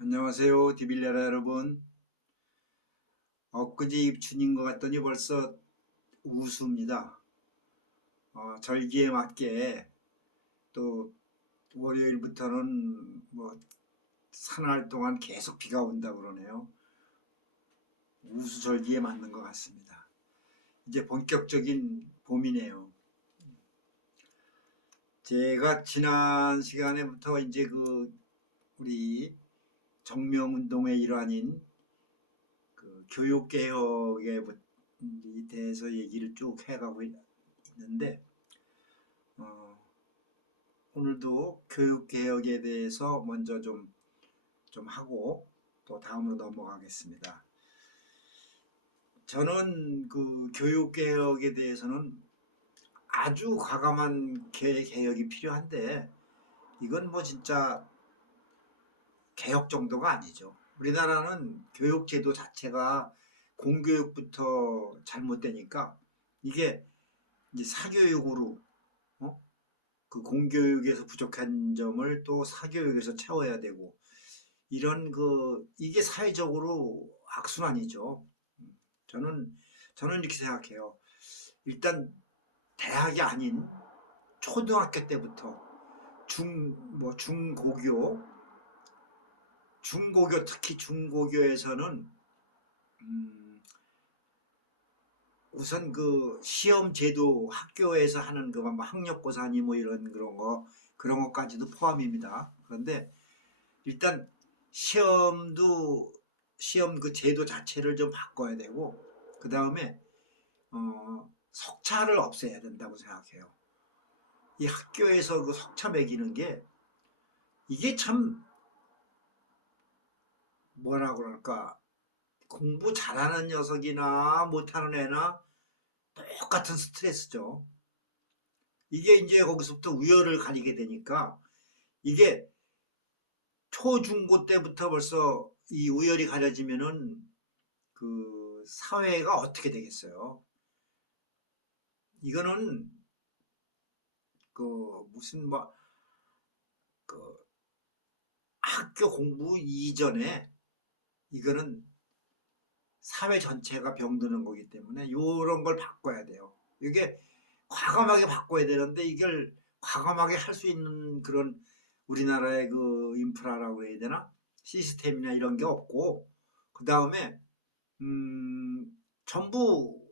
안녕하세요, 디빌레라 여러분. 엊그제 입춘인 것 같더니 벌써 우수입니다. 절기에 맞게 또 월요일부터는 뭐 사나흘 동안 계속 비가 온다 그러네요. 우수절기에 맞는 것 같습니다. 이제 본격적인 봄이네요. 제가 지난 시간에부터 이제 우리 정명운동의 일환인 교육개혁에 대해서 얘기를 쭉 해가고 있는데, 어, 오늘도 교육개혁에 대해서 먼저 좀 하고 또 다음으로 넘어가겠습니다. 저는 교육개혁에 대해서는 아주 과감한 개혁이 필요한데, 이건 뭐 진짜 개혁 정도가 아니죠. 우리나라는 교육제도 자체가 공교육부터 잘못되니까 이게 이제 사교육으로, 어? 그 공교육에서 부족한 점을 또 사교육에서 채워야 되고, 이런 이게 사회적으로 악순환이죠. 저는 저는 이렇게 생각해요. 일단 대학이 아닌 초등학교 때부터 중고교, 특히 중고교에서는 음, 우선 시험 제도, 학교에서 하는 뭐 학력고사니 뭐 이런 그런 것까지도 포함입니다. 그런데 일단 시험도 시험 제도 자체를 좀 바꿔야 되고, 그 다음에 석차를 없애야 된다고 생각해요. 이 학교에서 석차 매기는 게 이게 참 뭐라 그럴까, 공부 잘하는 녀석이나 못하는 애나 똑같은 스트레스죠. 이게 이제 거기서부터 우열을 가리게 되니까, 이게 초중고 때부터 벌써 이 우열이 가려지면은 사회가 어떻게 되겠어요? 이거는 무슨 뭐 그 학교 공부 이전에 이거는 사회 전체가 병드는 거기 때문에 이런 걸 바꿔야 돼요. 이게 과감하게 바꿔야 되는데, 이걸 과감하게 할 수 있는 그런 우리나라의 인프라라고 해야 되나? 시스템이나 이런 게 없고, 그 다음에 전부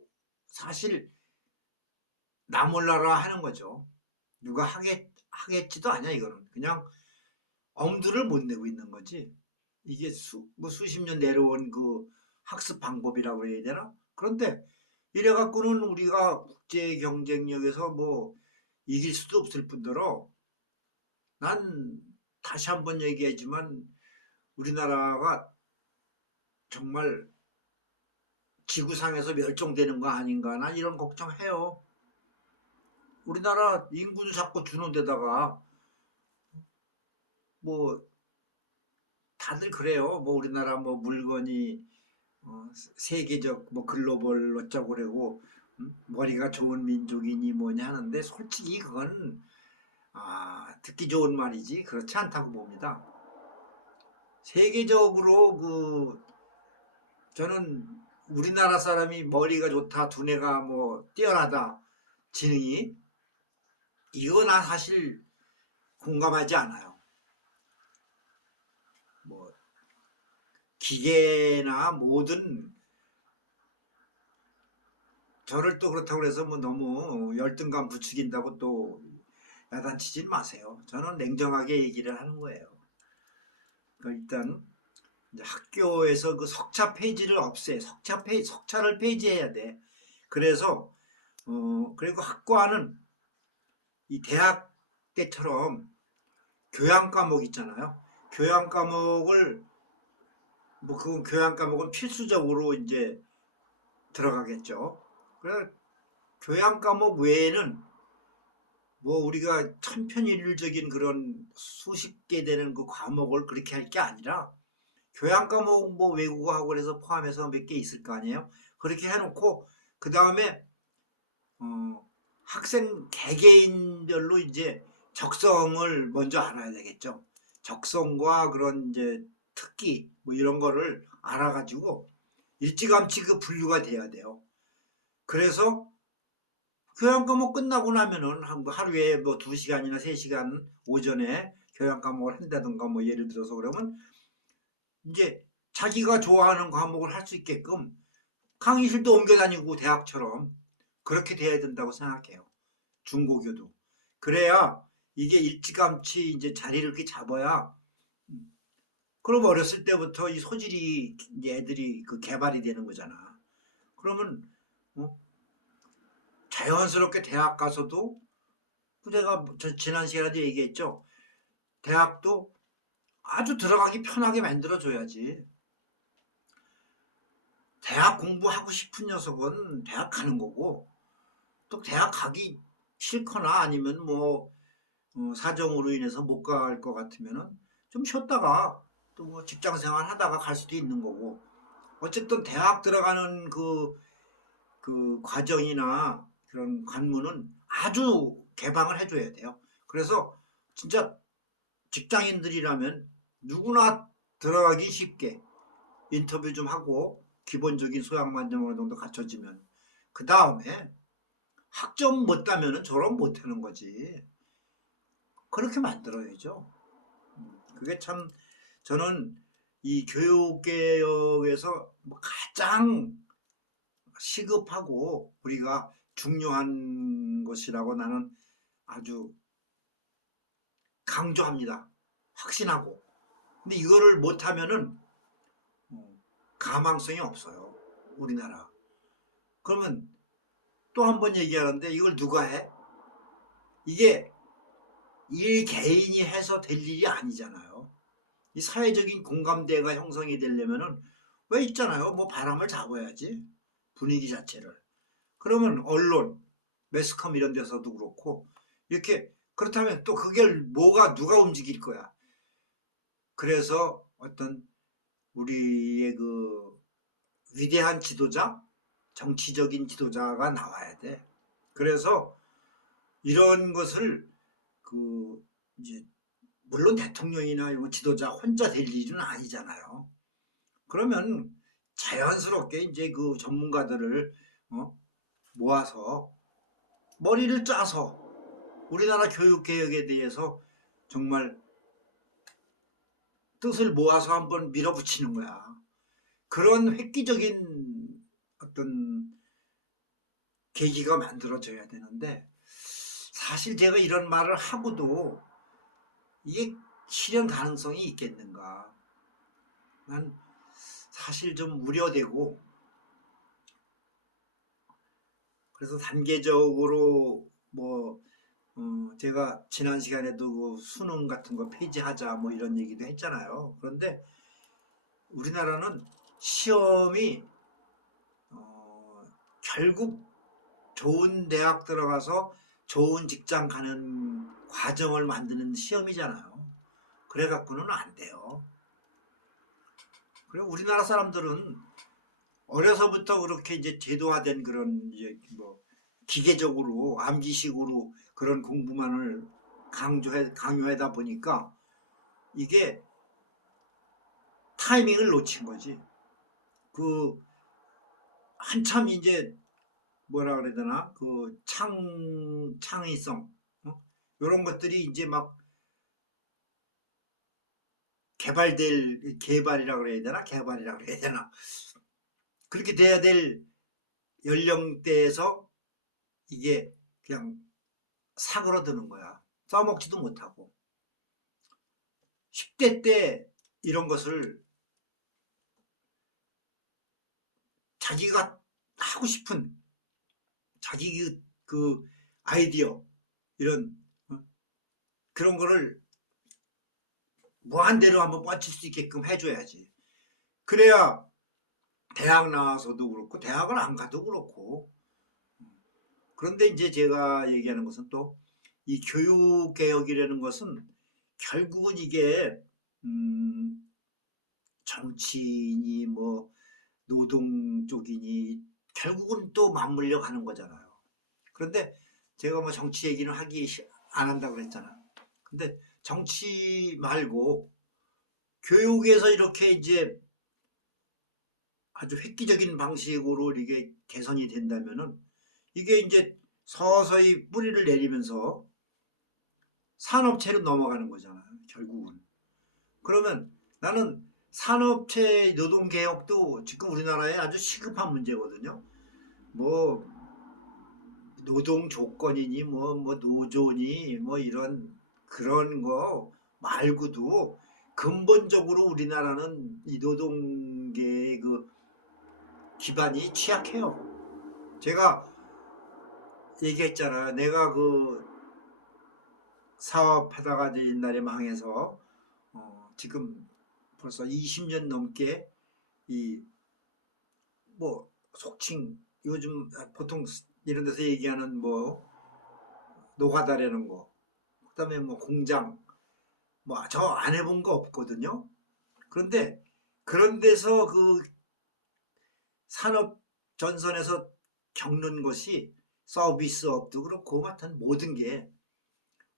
사실 나 몰라라 하는 거죠. 누가 하겠지도 않아. 이거는 그냥 엄두를 못 내고 있는 거지. 이게 수십 년 내려온 학습 방법이라고 해야 되나? 그런데 이래 갖고는 우리가 국제 경쟁력에서 뭐 이길 수도 없을 뿐더러, 난 다시 한번 얘기하지만 우리나라가 정말 지구상에서 멸종되는 거 아닌가, 난 이런 걱정해요. 우리나라 인구도 자꾸 주는 데다가 뭐 다들 그래요. 뭐 우리나라 뭐 물건이 세계적 뭐 글로벌 어쩌고 그러고, 머리가 좋은 민족이니 뭐냐 하는데, 솔직히 그건 듣기 좋은 말이지 그렇지 않다고 봅니다. 세계적으로 저는 우리나라 사람이 머리가 좋다, 두뇌가 뭐 뛰어나다, 지능이, 이거 나 사실 공감하지 않아요. 뭐 기계나 모든, 저를 또 그렇다고 해서 뭐 너무 열등감 부추긴다고 또 야단치진 마세요. 저는 냉정하게 얘기를 하는 거예요. 그러니까 일단 이제 학교에서 석차 페이지를 석차를 폐지해야 돼. 그래서 그리고 학과는 이 대학 때처럼 교양 과목 있잖아요. 교양 과목을, 뭐 그건 교양 과목은 필수적으로 이제 들어가겠죠. 그래, 교양 과목 외에는 뭐 우리가 천편일률적인 그런 수십 개 되는 그 과목을 그렇게 할 게 아니라, 교양 과목 뭐 외국어하고 그래서 포함해서 몇 개 있을 거 아니에요. 그렇게 해놓고, 그 다음에 학생 개개인별로 이제 적성을 먼저 알아야 되겠죠. 적성과 그런 이제 특기 뭐 이런 거를 알아가지고 일찌감치 그 분류가 돼야 돼요. 그래서 교양 과목 끝나고 나면은 하루에 뭐 2시간이나 3시간 오전에 교양 과목을 한다든가 뭐 예를 들어서 그러면 이제 자기가 좋아하는 과목을 할 수 있게끔 강의실도 옮겨 다니고 대학처럼 그렇게 돼야 된다고 생각해요. 중고교도. 그래야 이게 일찌감치 이제 자리를 이렇게 잡아야 그럼 어렸을 때부터 이 소질이 이제 애들이 그 개발이 되는 거잖아. 그러면 자연스럽게 대학 가서도 내가 지난 시간에도 얘기했죠. 대학도 아주 들어가기 편하게 만들어줘야지. 대학 공부하고 싶은 녀석은 대학 가는 거고 또 대학 가기 싫거나 아니면 뭐 사정으로 인해서 못 갈 것 같으면은 좀 쉬었다가 또 뭐 직장 생활 하다가 갈 수도 있는 거고 어쨌든 대학 들어가는 그 과정이나 그런 관문은 아주 개방을 해줘야 돼요. 그래서 진짜 직장인들이라면 누구나 들어가기 쉽게 인터뷰 좀 하고 기본적인 소양만 좀 어느 정도 갖춰지면 그 다음에 학점 못 따면은 졸업 못 하는 거지. 그렇게 만들어야죠. 그게 참 저는 이 교육개혁에서 가장 시급하고 우리가 중요한 것이라고 나는 아주 강조합니다. 확신하고. 근데 이거를 못하면은 가망성이 없어요. 우리나라. 그러면 또 한 번 얘기하는데 이걸 누가 해? 이게 일 개인이 해서 될 일이 아니잖아요. 이 사회적인 공감대가 형성이 되려면은 왜 있잖아요. 뭐 바람을 잡아야지. 분위기 자체를. 그러면 언론, 매스컴 이런 데서도 그렇고 이렇게 그렇다면 또 그게 누가 움직일 거야. 그래서 어떤 우리의 그 위대한 지도자, 정치적인 지도자가 나와야 돼. 그래서 이런 것을 그 이제 물론 대통령이나 이런 지도자 혼자 될 일은 아니잖아요. 그러면 자연스럽게 이제 그 전문가들을 모아서 머리를 짜서 우리나라 교육개혁에 대해서 정말 뜻을 모아서 한번 밀어붙이는 거야. 그런 획기적인 어떤 계기가 만들어져야 되는데 사실 제가 이런 말을 하고도 이게 실현 가능성이 있겠는가. 난 사실 좀 우려되고 그래서 단계적으로 뭐 제가 지난 시간에도 그 수능 같은 거 폐지하자 뭐 이런 얘기도 했잖아요. 그런데 우리나라는 시험이 결국 좋은 대학 들어가서 좋은 직장 가는 과정을 만드는 시험이잖아요. 그래 갖고는 안 돼요. 그리고 우리나라 사람들은 어려서부터 그렇게 이제 제도화된 그런 이제 뭐 기계적으로 암기식으로 그런 공부만을 강요하다 보니까 이게 타이밍을 놓친 거지. 그 한참 이제 뭐라 그래야 되나 그 창의성 이런 것들이 이제 막 개발이라 그래야 되나 개발이라 그래야 되나 그렇게 돼야 될 연령대에서 이게 그냥 사그러드는 거야. 써먹지도 못하고 10대 때 이런 것을 자기가 하고 싶은 자기 그 아이디어 이런 그런 거를 무한대로 한번 뻗칠 수 있게끔 해줘야지. 그래야 대학 나와서도 그렇고 대학을 안 가도 그렇고 그런데 이제 제가 얘기하는 것은 또 이 교육개혁이라는 것은 결국은 이게 정치인이 뭐 노동 쪽이니 결국은 또 맞물려 가는 거잖아요. 그런데 제가 뭐 정치 얘기는 안 한다고 그랬잖아. 근데 정치 말고 교육에서 이렇게 이제 아주 획기적인 방식으로 이게 개선이 된다면은 이게 이제 서서히 뿌리를 내리면서 산업체로 넘어가는 거잖아요. 결국은. 그러면 나는 산업체 노동개혁도 지금 우리나라에 아주 시급한 문제거든요. 뭐 노동 조건이니 뭐 노조니 뭐 이런 그런 거 말고도 근본적으로 우리나라는 이 노동계의 그 기반이 취약해요. 제가 얘기했잖아요. 내가 그 사업하다가 이제 옛날에 망해서 지금 벌써 20년 넘게 이 뭐 속칭 요즘 보통 이런 데서 얘기하는 뭐 노가다라는 거, 그다음에 뭐 공장, 뭐 저 안 해본 거 없거든요. 그런데 그런 데서 그 산업 전선에서 겪는 것이 서비스업도 그렇고 하여튼 모든 게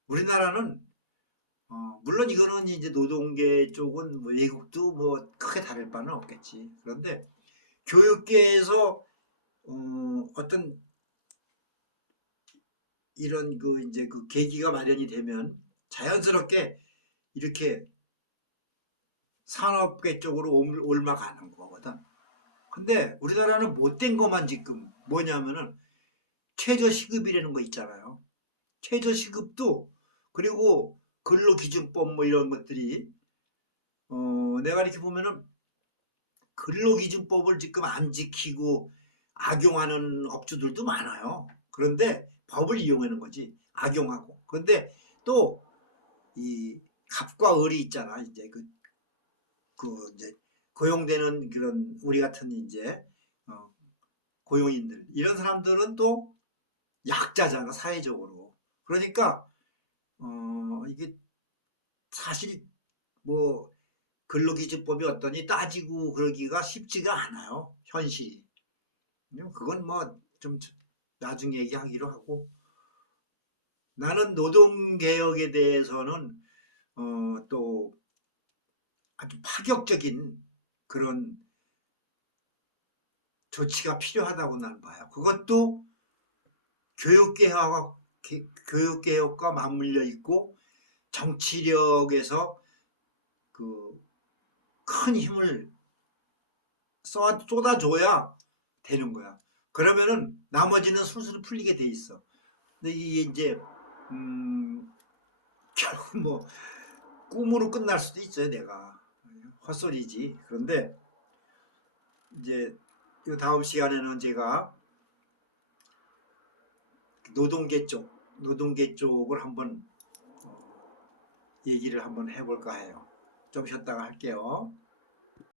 우리나라는 물론 이거는 이제 노동계 쪽은 뭐 외국도 뭐 크게 다를 바는 없겠지. 그런데 교육계에서 어떤 이런 그 이제 그 계기가 마련이 되면 자연스럽게 이렇게 산업계 쪽으로 옮아가는 거거든. 근데 우리나라는 못된 것만 지금 뭐냐면은 최저시급이라는 거 있잖아요. 최저시급도 그리고 근로기준법 뭐 이런 것들이 내가 이렇게 보면은 근로기준법을 지금 안 지키고 악용하는 업주들도 많아요. 그런데 법을 이용하는 거지 악용하고. 그런데 또 이 갑과 을이 있잖아. 이제 그 이제 고용되는 그런 우리 같은 이제 어, 고용인들 이런 사람들은 또 약자잖아 사회적으로. 그러니까 이게 사실 뭐 근로기준법이 어떠니 따지고 그러기가 쉽지가 않아요 현실이. 그건 뭐 좀 나중에 얘기하기로 하고 나는 노동개혁에 대해서는 또 아주 파격적인 그런 조치가 필요하다고 나는 봐요. 그것도 교육개혁과, 교육개혁과 맞물려 있고 정치력에서 그 큰 힘을 쏟아줘야 되는 거야. 그러면은 나머지는 술술 풀리게 돼 있어. 근데 이게 이제 결국 뭐 꿈으로 끝날 수도 있어요. 내가 헛소리지. 그런데 이제 이 다음 시간에는 제가 노동계 쪽을 한번 얘기를 한번 해볼까 해요. 좀 쉬었다가 할게요.